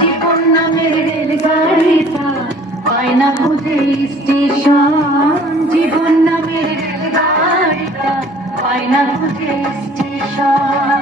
জীবন নামের রেলগাড়িটা পায় না খুঁজে স্টেশন। জীবন নামের রেলগাড়িটা পায় না খুঁজে স্টেশন।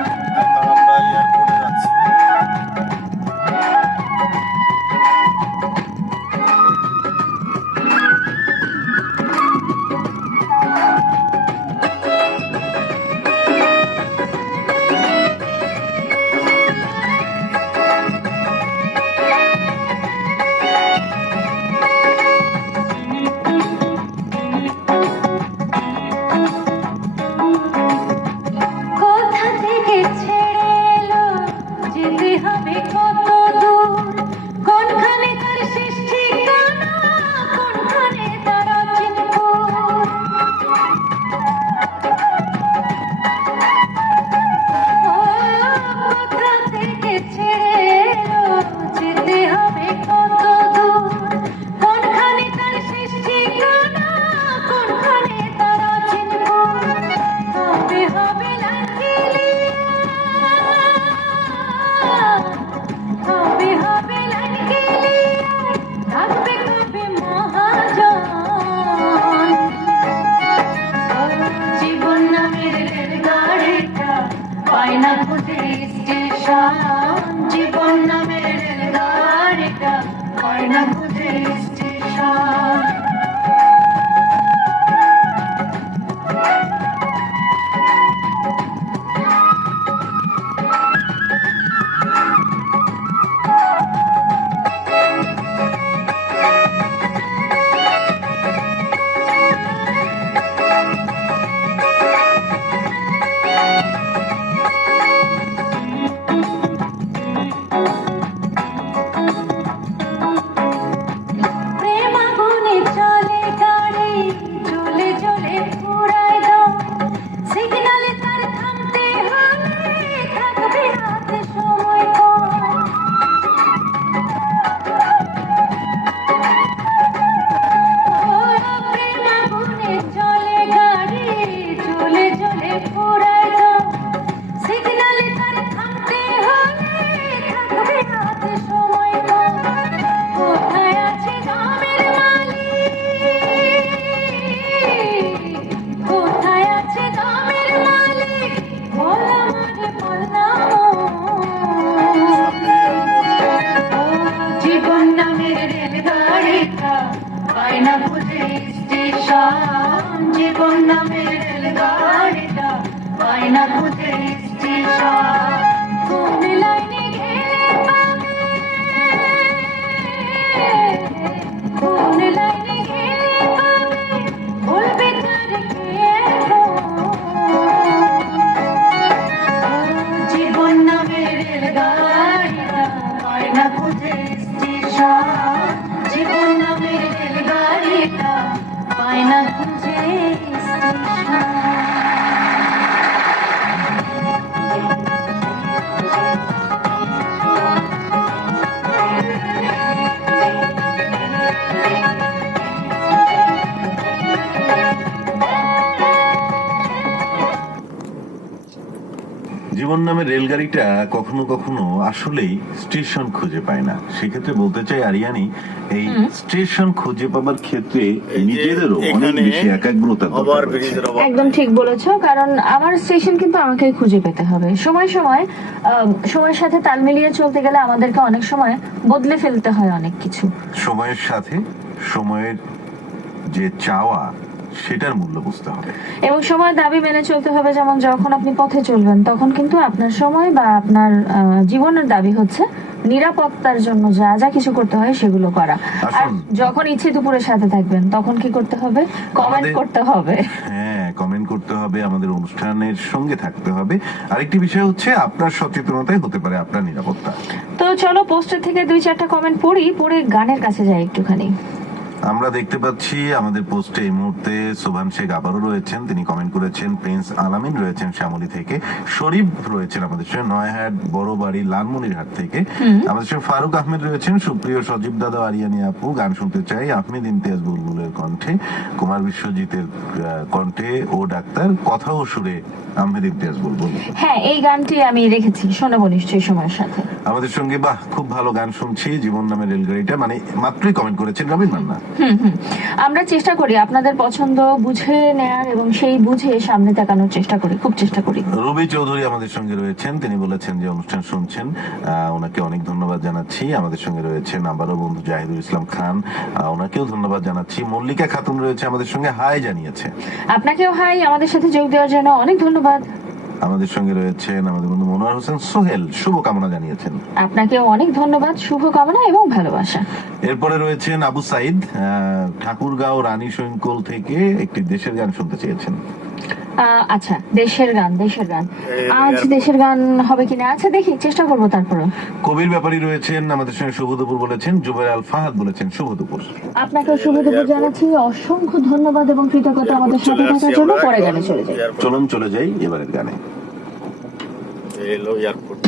জীবন নামের রেলগাড়িটা পায় না খুঁজে স্টেশন। কোন লাইনে গেলে পাবে, কোন লাইনে গেলে পাবে, বলবে তার কে? জীবন নামের রেলগাড়িটা পায় না খুঁজে স্টেশন। জীবন নামের রেলগাড়িটা পায় না খুঁজে স্টেশন। জীবন নামের রেলগাড়িটা কখনো কখনো আসলেই স্টেশন খুঁজে পায় না। সেক্ষেত্রে বলতে চাই আরিয়ানি, এই স্টেশন খুঁজে পাবার ক্ষেত্রে নিজেদেরও অনেক বেশি একাগ্রতা দরকার। একদম ঠিক বলেছো, কারণ আমার স্টেশন কিন্তু আমাকেই খুঁজে পেতে হবে। সময়ের সাথে তাল মিলিয়ে চলতে গেলে আমাদেরকে অনেক সময় বদলে ফেলতে হয় অনেক কিছু। সময়ের সাথে সময়ের যে চাওয়া সেটার মূল্য বুঝতে হবে এবং সময় দাবি মেনে চলতে হবে। যেমন যখন আপনি পথে চলবেন তখন কিন্তু আপনার সময় বা আপনার জীবনের দাবি হচ্ছে নিরাপত্তার জন্য যা যা কিছু করতে হয় সেগুলো করা। আর যখন ইচ্ছে দুপুরের সাথে থাকবেন তখন কি করতে হবে? কমেন্ট করতে হবে। হ্যাঁ, কমেন্ট করতে হবে, আমাদের অনুষ্ঠানের সঙ্গে থাকতে হবে। আরেকটি বিষয় হচ্ছে আপনার সচেতনতায় হতে পারে আপনার নিরাপত্তা। তো চলো পোস্টার থেকে 2-4টা কমেন্ট পড়ে গানের কাছে যাই একটুখানি। আমরা দেখতে পাচ্ছি আমাদের পোস্টে এই মুহূর্তে সোভান শেখ আবারও রয়েছেন, তিনি কমেন্ট করেছেন। প্রিন্স আলামিন রয়েছেন শ্যামলী থেকে, শরীফ রয়েছেন আমাদের সঙ্গে নয়াহাট বড় বাড়ি লালমনিরহাট থেকে, আমাদের সঙ্গে ফারুক আহমেদ রয়েছেন, সুপ্রিয় সজীব দাদা, আরিয়ানি আপু, গান শুনতে চাই আহমেদ ইমতিয়াজ বুলবুলের কণ্ঠে, কুমার বিশ্বজিতের কণ্ঠে ও ডাক্তার কথা ও সুরে আহমেদ ইমতিয়াজ বুলবুল। হ্যাঁ, এই গানটি আমি রেখেছি, শোনাবো নিশ্চয়ই সময়ের সাথে। আমাদের সঙ্গে বাহ খুব ভালো গান শুনছি জীবন নামের রেলগাড়িটা, মানে মাত্রই কমেন্ট করেছেন রবিন মান্না। আমরা চেষ্টা করি আপনাদের পছন্দ বুঝে নেয়ার এবং সেই বুঝে সামনে তাকানোর চেষ্টা করি, খুব চেষ্টা করি। রবি চৌধুরী আমাদের সঙ্গে রয়েছেন, তিনি বলেছেন যে অনুষ্ঠান শুনছেন, ওনাকে অনেক ধন্যবাদ জানাচ্ছি। আমাদের সঙ্গে রয়েছেন আবারও বন্ধু জাহিদুল ইসলাম খান, ওনাকেও ধন্যবাদ জানাচ্ছি। মল্লিকা খাতুন রয়েছে আমাদের সঙ্গে, হাই জানিয়েছে। আপনাকেও হাই, আমাদের সাথে যোগ দেওয়ার জন্য অনেক ধন্যবাদ। আমাদের সঙ্গে রয়েছেন আমাদের বন্ধু মনোয়ার হোসেন সোহেল, শুভকামনা জানিয়েছেন। আপনাকেও অনেক ধন্যবাদ, শুভকামনা এবং ভালোবাসা। এরপরে রয়েছেন আবু সাইদ, ঠাকুরগাঁও রানী শৈঙ্কল থেকে একটি দেশের গান শুনতে চেয়েছেন। আচ্ছা, দেশের গান, দেশের গান, আজ দেশের গান হবে কিনা, আচ্ছা দেখি, চেষ্টা করবো। তারপরে কবির ব্যাপারী রয়েছেন আমাদের সঙ্গে, শুভ দুপুর বলেছেন। জুবাইর আল ফাহাদ বলেছেন শুভ দুপুর। আপনাকে শুভ দুপুর জানাচ্ছি, অসংখ্য ধন্যবাদ এবং কৃতজ্ঞতা আমাদের সাথে থাকার জন্য। পরে গানে চলে যাই, চলুন চলে যাই এবারের গানে। এয়ারপোর্ট